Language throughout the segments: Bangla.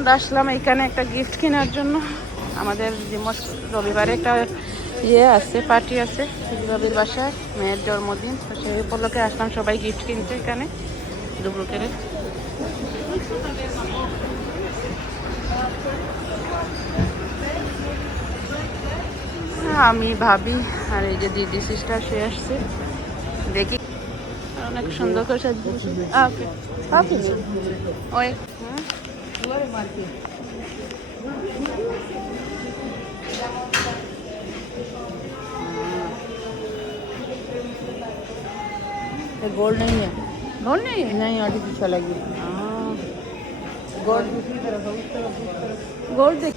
আমরা আসলাম এখানে একটা গিফট কেনার জন্য। আমাদের রবিবারে একটা আছে, পার্টি আছে রবির বাসায়, মেয়ের জন্মদিন। তো সেই উপলক্ষে আসলাম সবাই গিফট কিনতে এখানে দুবুকের। আমি ভাবি আর এই যে দিদি সিস্টার সে আসছে, দেখি অনেক সুন্দর করে সাজিয়েছে। ওকে ওকে ওই गोल्ड नहीं है, गोल्ड नहीं है। नहीं आर्टिफिशियल है ये। गोल्ड दूसरी तरफ है, उस तरफ। गोल्ड देख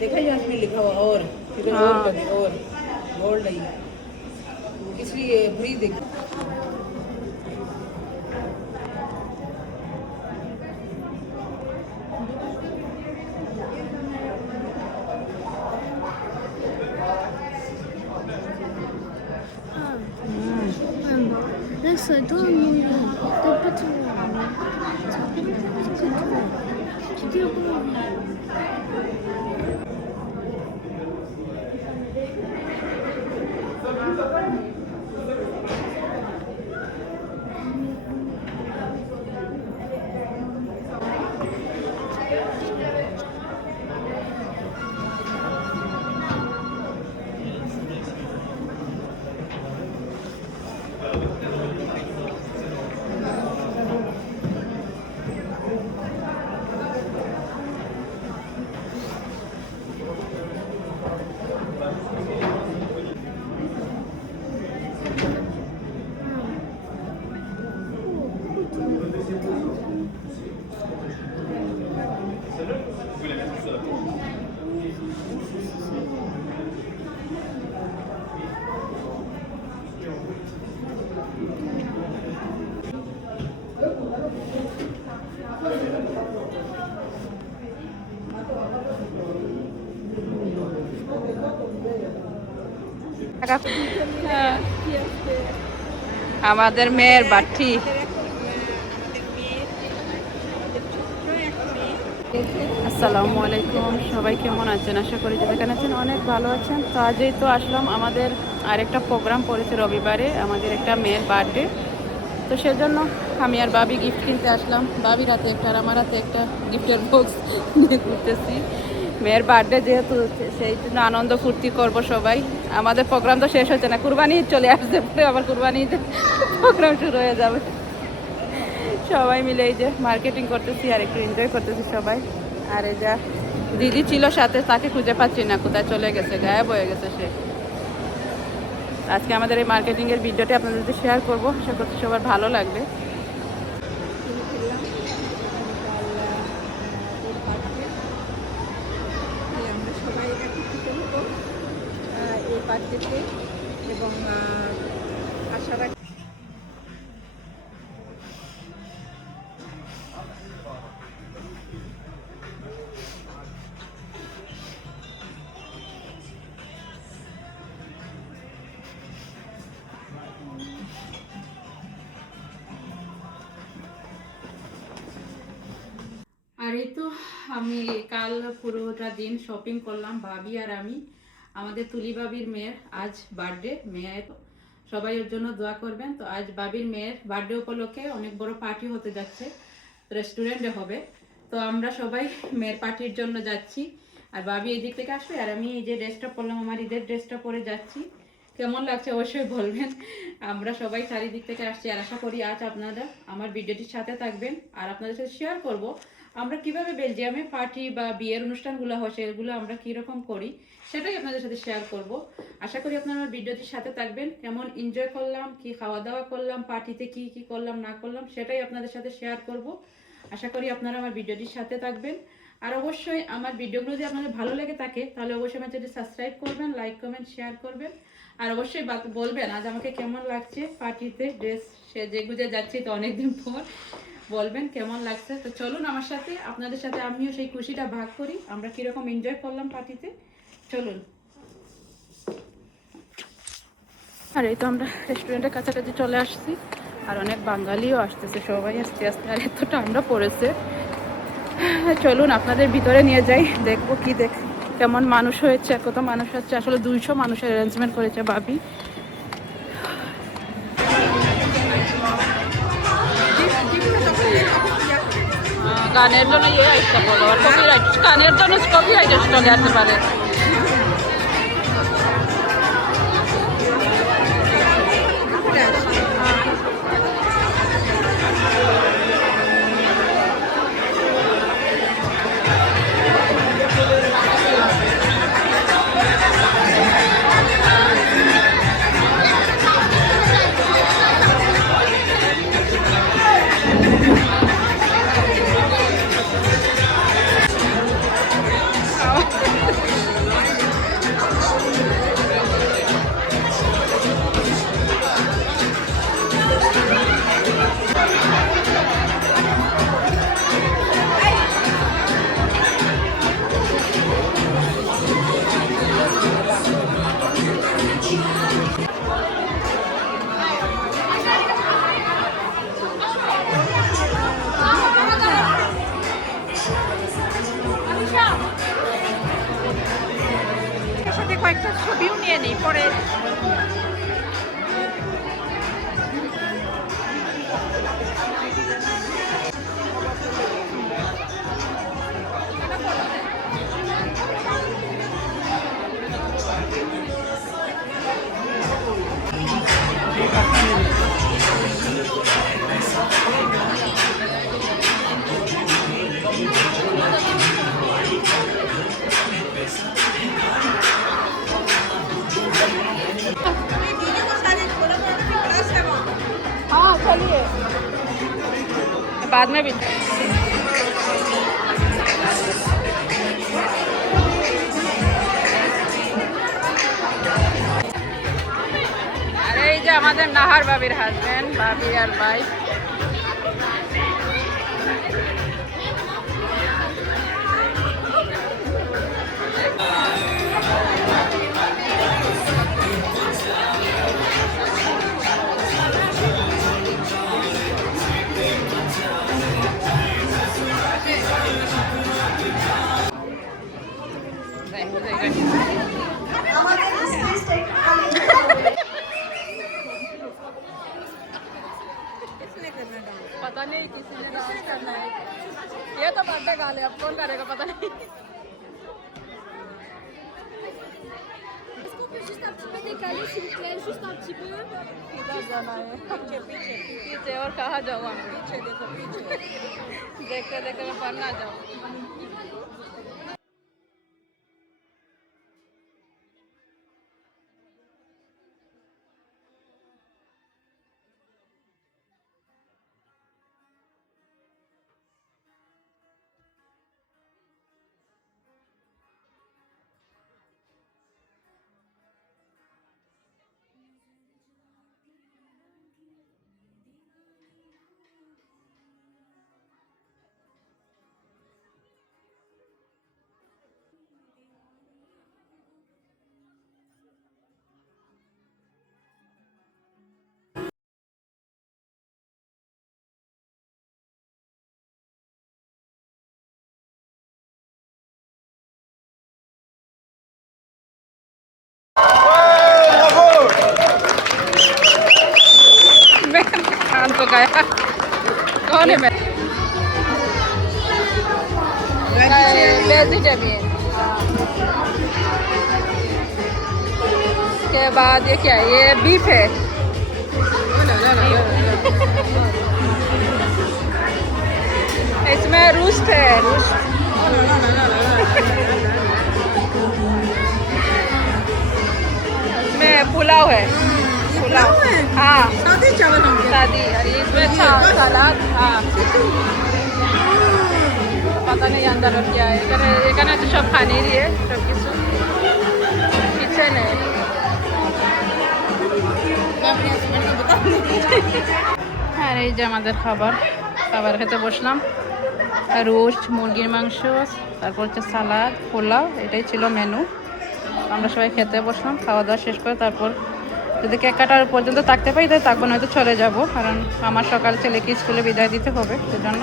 देखा है इसमें लिखा हुआ और फिर हाँ। और बने और गोल्ड है इसलिए फ्री देख। Next, I don't know the button. আমাদের মেয়ের বাটি। আসসালামু আলাইকুম, সবাই কেমন আছেন? আশা করি যে যেখানে আছেন অনেক ভালো আছেন। তো আজই তো আসলাম, আমাদের আরেকটা প্রোগ্রাম পড়েছে রবিবারে, আমাদের একটা মেয়ের বার্থডে। তো সেজন্য আমি আর বাবি গিফট কিনতে আসলাম। বাবির হাতে একটা আর আমার হাতে একটা গিফটের বক্স নিয়ে ঘুরতেছি। মেয়ের বার্থডে যেহেতু, সেই জন্য আনন্দ ফুর্তি করবো সবাই। আমাদের প্রোগ্রাম তো শেষ হচ্ছে না, কুরবানি ঈদ চলে আসছে, পরে আবার কুরবানি ঈদের প্রোগ্রাম শুরু হয়ে যাবে। সবাই মিলে এই যে মার্কেটিং করতেছি আর একটু এনজয় করতেছি সবাই। আর এই যা দিদি ছিল সাথে, তাকে খুঁজে পাচ্ছি না, কোথায় চলে গেছে, গায়েব হয়ে গেছে সে। আজকে আমাদের এই মার্কেটিংয়ের ভিডিওটি আপনাদের সাথে শেয়ার করবো, আশা করছি সবার ভালো লাগবে। আমরা সবাই একত্রিত হব এই পার্টিতে এবং আশা রাখি আর এই তো আমি কাল পুরোটা দিন শপিং করলাম, ভাবি আর আমি। আমাদের তুলি বাবির মেয়ের আজ বার্থডে, মেয়ের সবাই ওর জন্য দোয়া করবেন। তো আজ বাবির মেয়ের বার্থডে উপলক্ষে অনেক বড় পার্টি হতে যাচ্ছে, রেস্টুরেন্টে হবে। তো আমরা সবাই মেয়ের পার্টির জন্য যাচ্ছি, আর বাবি এই দিক থেকে আসবে, আর আমি এই যে ড্রেসটা পরলাম, আমার ঈদের ড্রেসটা পরে যাচ্ছি। কেমন লাগছে অবশ্যই বলবেন। আমরা সবাই চারিদিক থেকে আসছি, আর আশা করি আজ আপনারা আমার ভিডিওটির সাথে থাকবেন, আর আপনাদের সাথে শেয়ার করব আমরা কিভাবে বেলজিয়ামে পার্টি বা বিয়ের অনুষ্ঠানগুলো হয় সেগুলো আমরা কীরকম করি, সেটাই আপনাদের সাথে শেয়ার করব। আশা করি আপনারা আমার ভিডিওটির সাথে থাকবেন। কেমন এনজয় করলাম, কি খাওয়া দাওয়া করলাম, পার্টিতে কি কি করলাম না করলাম, সেটাই আপনাদের সাথে শেয়ার করব। আশা করি আপনারা আমার ভিডিওটির সাথে থাকবেন। আর অবশ্যই আমার ভিডিওগুলো যদি আপনাদের ভালো লেগে থাকে তাহলে অবশ্যই আমার চ্যানেলটি সাবস্ক্রাইব করবেন, লাইক কমেন্ট শেয়ার করবেন। আর অবশ্যই বলবেন আজ আমাকে কেমন লাগছে পার্টিতে ড্রেস সেজে গুজে যাচ্ছি তো অনেকদিন পর, বলবেন কেমন লাগছে। তো চলুন আমার সাথে, আপনাদের সাথে আমিও সেই খুশিটা ভাগ করি, আমরা কীরকম এনজয় করলাম পার্টিতে। চলুন। আর এই তো আমরা রেস্টুরেন্টের কাছাকাছি চলে আসছি, আর অনেক বাঙালিও আসতেছে, সবাই আস্তে আস্তে। আর এত ঠান্ডা পড়েছে। চলুন আপনাদের ভিতরে নিয়ে যাই, দেখবো কি কেমন মানুষ হয়েছে, কত মানুষ হচ্ছে। আসলে 200 মানুষের অ্যারেঞ্জমেন্ট করেছে ভাবি। গানের জন্য গানের জন্য কপিরাইট চলে আসতে পারে। সাথে কয়েকটা ছবিও নিয়ে নিই পরে। हाँ चलिए बाद में भी। আরে এই যে আমাদের নাহার ভাবির হাজবেন্ড, ভাবি আর ভাই। पता नहीं किसी ने डांस करना है, ये तो बर्थडे गाल है, अब कौन करेगा पता नहीं। Est-ce qu'on peut juste un petit peu décaler, s'il vous plaît? Juste un petit peu. इधर जाना है, पीछे पीछे पीछे। और कहाँ जाऊँ? पीछे देखो, पीछे देखते देखते मैं पढ़ना जाऊँ। कान तो गया। कौन है मैं? वेजिटेरियन। के बाद ये क्या है? ये बीफ है। इसमें रूस्ट है, रूस्ट। इसमें पुलाव है, पुलाव। हाँ सादे चावल होंगे। शादी। और इसमें सलाद। हाँ पता पता नहीं अंदर और क्या है এখানে তো সব খানি দিয়ে সব কিছু কিচেন है আর এই যে আমাদের খাবার খেতে বসলাম রোস্ট মুরগির মাংস তারপর হচ্ছে সালাদ পোলাও এটাই ছিল মেনু আমরা সবাই খেতে বসলাম খাওয়া দাওয়া শেষ করে তারপর যদি কেক কাটার পর্যন্ত থাকতে পারি তাহলে থাকবো নয়তো চলে যাব কারণ আমার সকাল ছেলেকে স্কুলে বিদায় দিতে হবে সেজন্য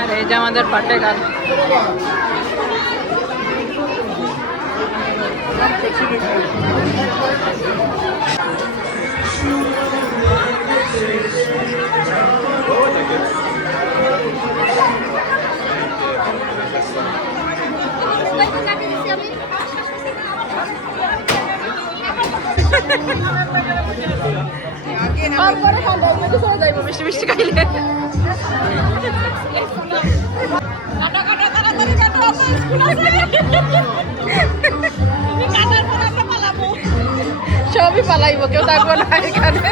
আর এই যে আমাদের পাটে গাল মিষ্টি মিষ্টি খাইলে সবই পালাইব কেউ থাকবো না এখানে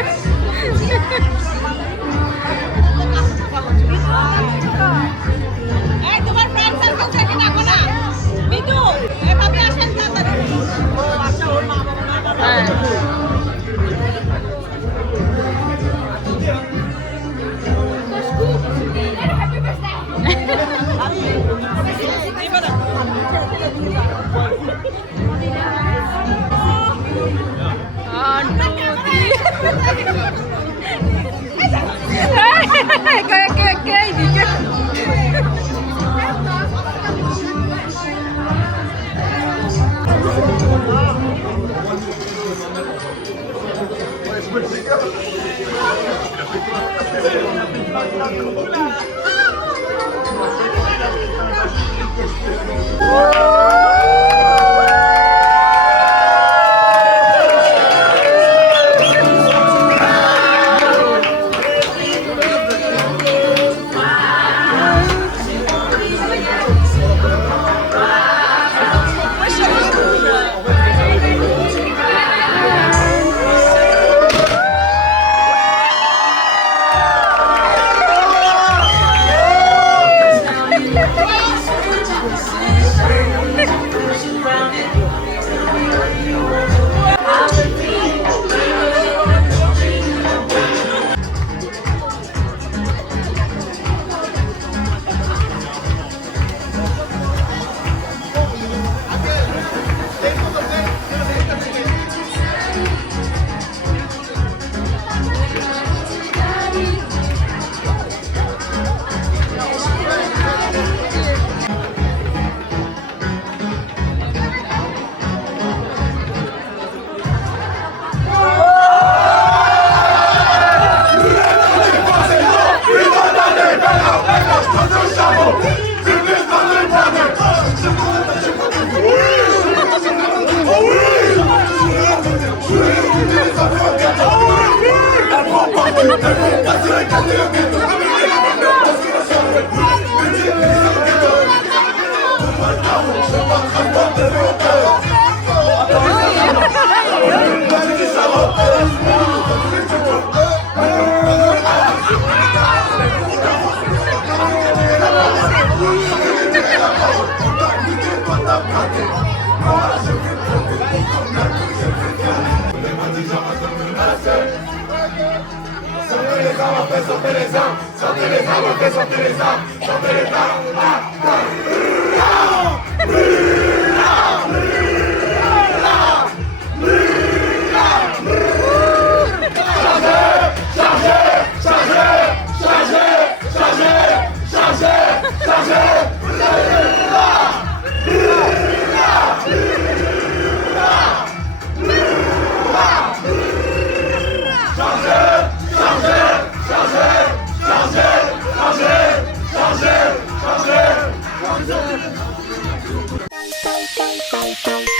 Bye.